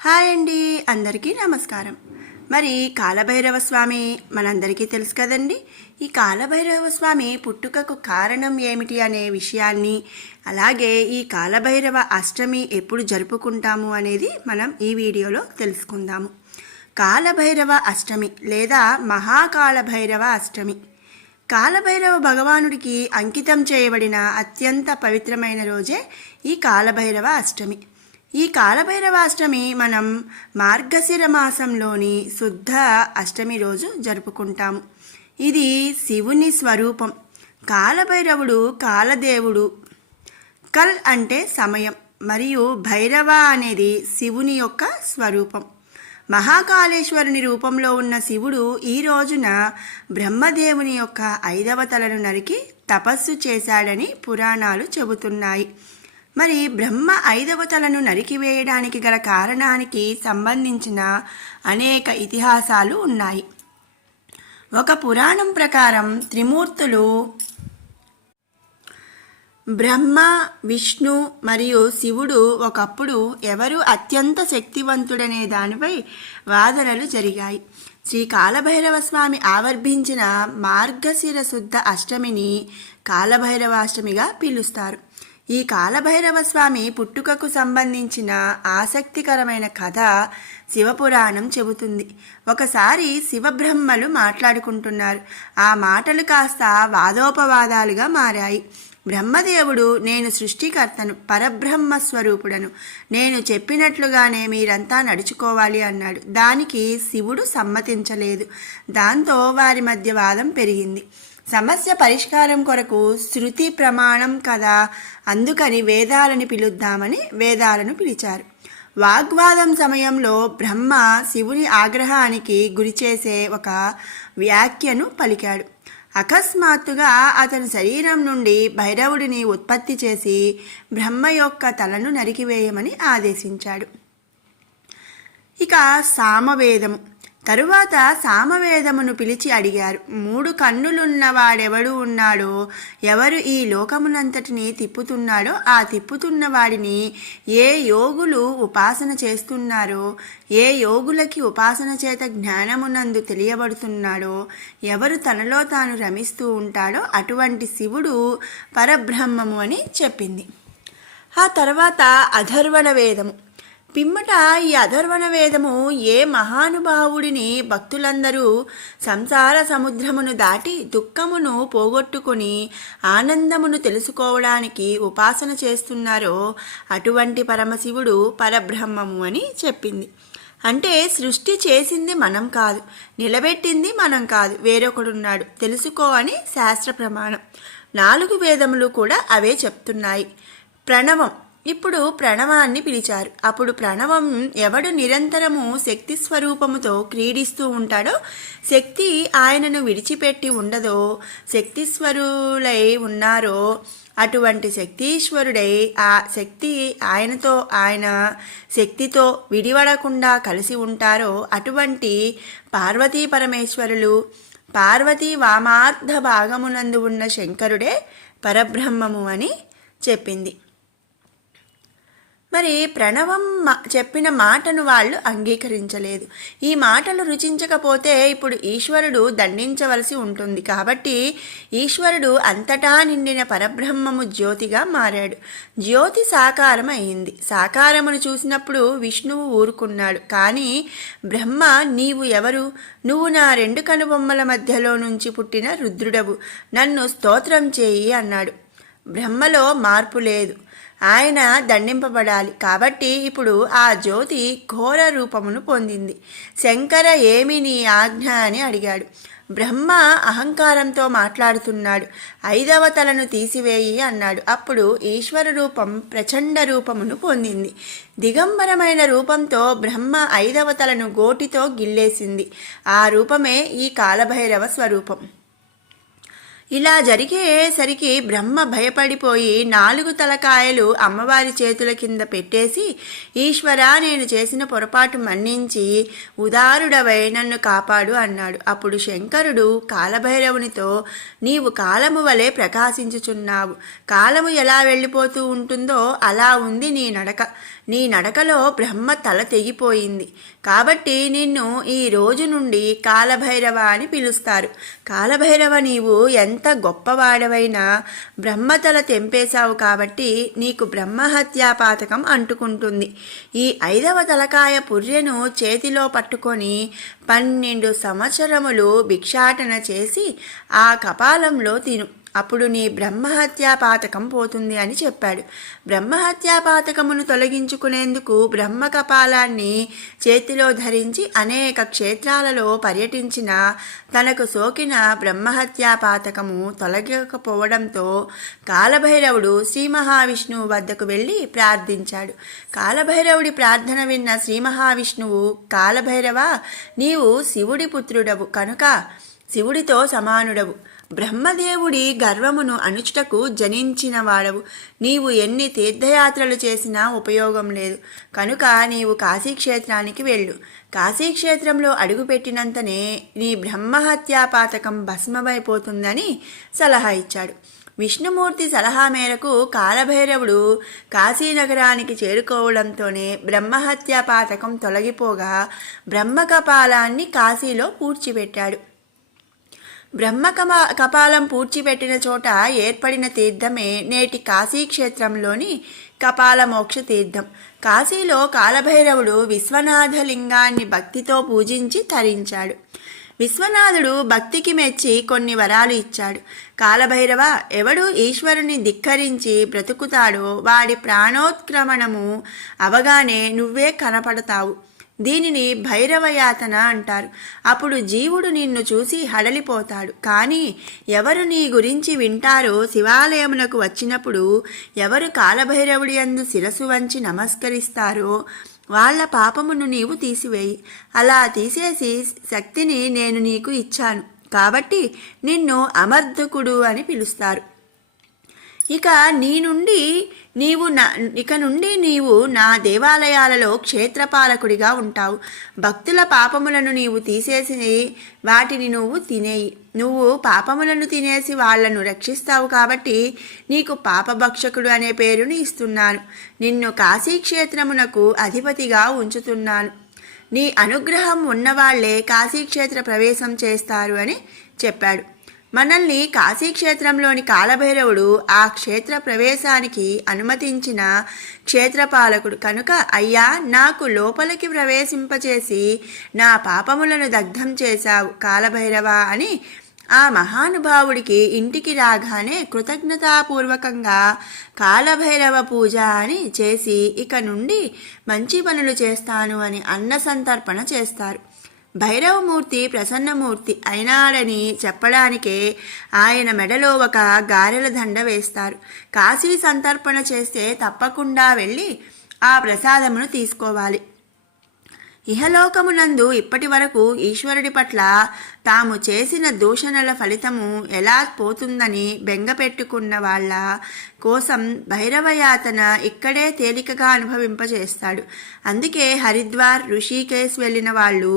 Hi అండి, అందరికీ నమస్కారం. మరి కాలభైరవ స్వామి మనందరికీ తెలుసు కదండి. ఈ కాలభైరవ స్వామి పుట్టుకకు కారణం ఏమిటి అనే విషయాన్ని, అలాగే ఈ కాలభైరవ అష్టమి ఎప్పుడు జరుపుకుంటాము అనేది మనం ఈ వీడియోలో తెలుసుకుందాము. కాలభైరవ అష్టమి లేదా మహాకాలభైరవ అష్టమి కాలభైరవ భగవానుడికి అంకితం చేయబడిన అత్యంత పవిత్రమైన రోజే ఈ కాలభైరవ అష్టమి. ఈ కాలభైరవాష్టమి మనం మార్గశిర మాసంలోని శుద్ధ అష్టమి రోజు జరుపుకుంటాము. ఇది శివుని స్వరూపం. కాలభైరవుడు కాలదేవుడు. కల్ అంటే సమయం మరియు భైరవ అనేది శివుని యొక్క స్వరూపం. మహాకాళేశ్వరుని రూపంలో ఉన్న శివుడు ఈ రోజున బ్రహ్మదేవుని యొక్క 5వ తలను నరికి తపస్సు చేశాడని పురాణాలు చెబుతున్నాయి. మరి బ్రహ్మ 5వ తలను నరికివేయడానికి గల కారణానికి సంబంధించిన అనేక ఇతిహాసాలు ఉన్నాయి. ఒక పురాణం ప్రకారం త్రిమూర్తులు బ్రహ్మ, విష్ణు మరియు శివుడు ఒకప్పుడు ఎవరు అత్యంత శక్తివంతుడనే దానిపై వాదనలు జరిగాయి. శ్రీ కాలభైరవ స్వామి ఆవిర్భించిన మార్గశిర శుద్ధ అష్టమిని కాలభైరవాష్టమిగా పిలుస్తారు. ఈ కాలభైరవ స్వామి పుట్టుకకు సంబంధించిన ఆసక్తికరమైన కథ శివపురాణం చెబుతుంది. ఒకసారి శివబ్రహ్మలు మాట్లాడుకుంటున్నారు. ఆ మాటలు కాస్త వాదోపవాదాలుగా మారాయి. బ్రహ్మదేవుడు, నేను సృష్టికర్తను, పరబ్రహ్మ స్వరూపుడను, నేను చెప్పినట్లుగానే మీరంతా నడుచుకోవాలి అన్నాడు. దానికి శివుడు సమ్మతించలేదు. దాంతో వారి మధ్య వాదం పెరిగింది. సమస్య పరిష్కారం కొరకు శృతి ప్రమాణం కదా, అందుకని వేదాలని పిలుద్దామని వేదాలను పిలిచారు. వాగ్వాదం సమయంలో బ్రహ్మ శివుని ఆగ్రహానికి గురిచేసే ఒక వ్యాఖ్యను పలికాడు. అకస్మాత్తుగా అతని శరీరం నుండి భైరవుడిని ఉత్పత్తి చేసి బ్రహ్మ యొక్క తలను నరికివేయమని ఆదేశించాడు. ఇక సామవేదము తరువాత సామవేదమును పిలిచి అడిగారు, 3 కన్నులున్నవాడెవడు ఉన్నాడో, ఎవరు ఈ లోకమునంతటిని తిప్పుతున్నాడో, ఆ తిప్పుతున్న వాడిని ఏ యోగులు ఉపాసన చేస్తున్నారో, ఏ యోగులకి ఉపాసన చేత జ్ఞానమునందు తెలియబడుతున్నాడో, ఎవరు తనలో తాను రమిస్తూ ఉంటాడో అటువంటి శివుడు పరబ్రహ్మము అని చెప్పింది. ఆ తర్వాత అధర్వణ వేదము. పిమ్మట ఈ అధర్వణ వేదము ఏ మహానుభావుడిని భక్తులందరూ సంసార సముద్రమును దాటి దుఃఖమును పోగొట్టుకొని ఆనందమును తెలుసుకోవడానికి ఉపాసన చేస్తున్నారో అటువంటి పరమశివుడు పరబ్రహ్మము అని చెప్పింది. అంటే సృష్టి చేసింది మనం కాదు, నిలబెట్టింది మనం కాదు, వేరొకడున్నాడు, తెలుసుకో అని శాస్త్ర ప్రమాణం. 4 వేదములు కూడా అవే చెప్తున్నాయి. ప్రణవం. ఇప్పుడు ప్రణవాన్ని పిలిచారు. అప్పుడు ప్రణవం ఎవడు నిరంతరము శక్తి స్వరూపముతో క్రీడిస్తూ ఉంటాడో, శక్తి ఆయనను విడిచిపెట్టి ఉండదో, శక్తిస్వరులై ఉన్నారో అటువంటి శక్తీశ్వరుడై ఆ శక్తి ఆయనతో, ఆయన శక్తితో విడివడకుండా కలిసి ఉంటారో అటువంటి పార్వతీ పరమేశ్వరులు, పార్వతీ వామార్ధ భాగమునందు ఉన్న శంకరుడే పరబ్రహ్మము అని చెప్పింది. మరి ప్రణవం చెప్పిన మాటను వాళ్ళు అంగీకరించలేదు. ఈ మాటలు రుచించకపోతే ఇప్పుడు ఈశ్వరుడు దండించవలసి ఉంటుంది. కాబట్టి ఈశ్వరుడు అంతటా నిండిన పరబ్రహ్మము జ్యోతిగా మారాడు. జ్యోతి సాకారం అయింది. సాకారమును చూసినప్పుడు విష్ణువు ఊరుకున్నాడు. కానీ బ్రహ్మ, నీవు ఎవరు? నువ్వు నా 2 కనుబొమ్మల మధ్యలో నుంచి పుట్టిన రుద్రుడవు, నన్ను స్తోత్రం చేయి అన్నాడు. బ్రహ్మలో మార్పు లేదు. ఆయన దండింపబడాలి. కాబట్టి ఇప్పుడు ఆ జ్యోతి ఘోర రూపమును పొందింది. శంకర, ఏమి నీ ఆజ్ఞ అని అడిగాడు. బ్రహ్మ అహంకారంతో మాట్లాడుతున్నాడు. 5వ తలను తీసివేయి అన్నాడు. అప్పుడు ఈశ్వర రూపం ప్రచండ రూపమును పొందింది. దిగంబరమైన రూపంతో బ్రహ్మ 5వ తలను గోటితో గిల్లేసింది. ఆ రూపమే ఈ కాలభైరవ స్వరూపం. ఇలా జరిగేసరికి బ్రహ్మ భయపడిపోయి 4 తలకాయలు అమ్మవారి చేతుల కింద పెట్టేసి, ఈశ్వరా, నేను చేసిన పొరపాటు మన్నించి ఉదారుడవై నన్ను కాపాడు అన్నాడు. అప్పుడు శంకరుడు కాలభైరవునితో, నీవు కాలము వలె ప్రకాశించుచున్నావు. కాలము ఎలా వెళ్ళిపోతూ ఉంటుందో అలా ఉంది నీ నడక. నీ నడకలో బ్రహ్మ తల తెగిపోయింది. కాబట్టి నిన్ను ఈ రోజు నుండి కాలభైరవ అని పిలుస్తారు. కాలభైరవ, నీవు ఎంత గొప్పవాడవైనా బ్రహ్మతల తెంపేశావు కాబట్టి నీకు బ్రహ్మహత్యా పాతకం అంటుకుంటుంది. ఈ 5వ తలకాయ పుర్రెను చేతిలో పట్టుకొని 12 సంవత్సరములు భిక్షాటన చేసి ఆ కపాలంలో తిను. అప్పుడు నీ బ్రహ్మహత్యా పాతకం పోతుంది అని చెప్పాడు. బ్రహ్మహత్యా పాతకమును తొలగించుకునేందుకు బ్రహ్మ కపాలాన్ని చేతిలో ధరించి అనేక క్షేత్రాలలో పర్యటించిన తనకు సోకిన బ్రహ్మహత్యా పాతకము తొలగకపోవడంతో కాలభైరవుడు శ్రీ మహావిష్ణువు వద్దకు వెళ్ళి ప్రార్థించాడు. కాలభైరవుడి ప్రార్థన విన్న శ్రీ మహావిష్ణువు, కాలభైరవ, నీవు శివుడి పుత్రుడవు కనుక శివుడితో సమానుడవు. బ్రహ్మదేవుడి గర్వమును అణుచుటకు జనించిన వాడవు. నీవు ఎన్ని తీర్థయాత్రలు చేసినా ఉపయోగం లేదు. కనుక నీవు కాశీక్షేత్రానికి వెళ్ళు. కాశీక్షేత్రంలో అడుగుపెట్టినంతనే నీ బ్రహ్మహత్యా పాతకం భస్మమైపోతుందని సలహా ఇచ్చాడు. విష్ణుమూర్తి సలహా మేరకు కాలభైరవుడు కాశీనగరానికి చేరుకోవడంతోనే బ్రహ్మహత్యా పాతకం తొలగిపోగా బ్రహ్మకపాలాన్ని కాశీలో పూడ్చిపెట్టాడు. కపాలం పూడ్చిపెట్టిన చోట ఏర్పడిన తీర్థమే నేటి కాశీక్షేత్రంలోని కపాలమోక్ష తీర్థం. కాశీలో కాలభైరవుడు విశ్వనాథలింగాన్ని భక్తితో పూజించి తరించాడు. విశ్వనాథుడు భక్తికి మెచ్చి కొన్ని వరాలు ఇచ్చాడు. కాలభైరవ, ఎవడు ఈశ్వరుని ధిక్కరించి బ్రతుకుతాడో వాడి ప్రాణోత్క్రమణము అవగానే నువ్వే కనపడతావు. దీనిని భైరవయాతన అంటారు. అప్పుడు జీవుడు నిన్ను చూసి హడలిపోతాడు. కానీ ఎవరు నీ గురించి వింటారో శివాలయమునకు వచ్చినప్పుడు ఎవరు కాలభైరవుడి యందు శిరసు వంచి నమస్కరిస్తారో వాళ్ళ పాపమును నీవు తీసివేయి. అలా తీసేసి శక్తిని నేను నీకు ఇచ్చాను కాబట్టి నిన్ను అమర్ధకుడు అని పిలుస్తారు. ఇక నుండి నీవు నా దేవాలయాలలో క్షేత్రపాలకుడిగా ఉంటావు. భక్తుల పాపములను నీవు తీసేసి వాటిని నువ్వు తినేయి. నువ్వు పాపములను తినేసి వాళ్లను రక్షిస్తావు కాబట్టి నీకు పాపభక్షకుడు అనే పేరుని ఇస్తున్నాను. నిన్ను కాశీక్షేత్రమునకు అధిపతిగా ఉంచుతున్నాను. నీ అనుగ్రహం ఉన్నవాళ్లే కాశీక్షేత్ర ప్రవేశం చేస్తారు అని చెప్పాడు. మనల్ని కాశీక్షేత్రంలోని కాలభైరవుడు ఆ క్షేత్ర ప్రవేశానికి అనుమతించిన క్షేత్రపాలకుడు కనుక, అయ్యా, నాకు లోపలికి ప్రవేశింపచేసి నా పాపములను దగ్ధం చేశావు కాలభైరవ అని ఆ మహానుభావుడికి ఇంటికి రాగానే కృతజ్ఞతాపూర్వకంగా కాలభైరవ పూజ అని చేసి ఇక నుండి మంచి పనులు చేస్తాను అని అన్న సంతర్పణ చేస్తారు. భైరవమూర్తి ప్రసన్నమూర్తి అయినాడని చెప్పడానికే ఆయన మెడలో ఒక గారెల దండ వేస్తారు. కాశీ సంతర్పణ చేస్తే తప్పకుండా వెళ్ళి ఆ ప్రసాదమును తీసుకోవాలి. ఇహలోకమునందు ఇప్పటి వరకు ఈశ్వరుడి పట్ల తాము చేసిన దూషణల ఫలితము ఎలా పోతుందని బెంగపెట్టుకున్న వాళ్ళ కోసం భైరవయాతన ఇక్కడే తేలికగా అనుభవింపజేస్తాడు. అందుకే హరిద్వార్, ఋషికేశ్ వెళ్ళిన వాళ్ళు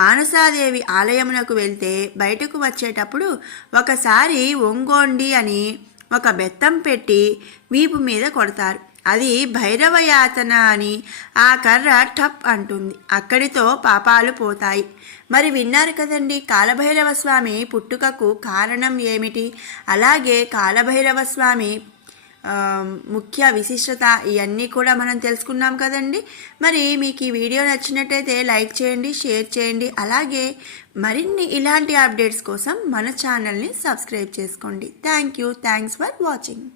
మానసాదేవి ఆలయమునకు వెళ్తే బయటకు వచ్చేటప్పుడు ఒకసారి ఒంగోండి అని ఒక బెత్తం పెట్టి వీపు మీద కొడతారు. అది భైరవయాతన అని ఆ కర్ర టప్ అంటుంది. అక్కడితో పాపాలు పోతాయి. మరి విన్నారు కదండి కాలభైరవ స్వామి పుట్టుకకు కారణం ఏమిటి, అలాగే కాలభైరవ స్వామి ముఖ్య విశిష్టత ఇవన్నీ కూడా మనం తెలుసుకున్నాం కదండి. మరి మీకు ఈ వీడియో నచ్చినట్టయితే లైక్ చేయండి, షేర్ చేయండి. అలాగే మరిన్ని ఇలాంటి అప్డేట్స్ కోసం మన ఛానల్ని సబ్స్క్రైబ్ చేసుకోండి. Thanks for watching.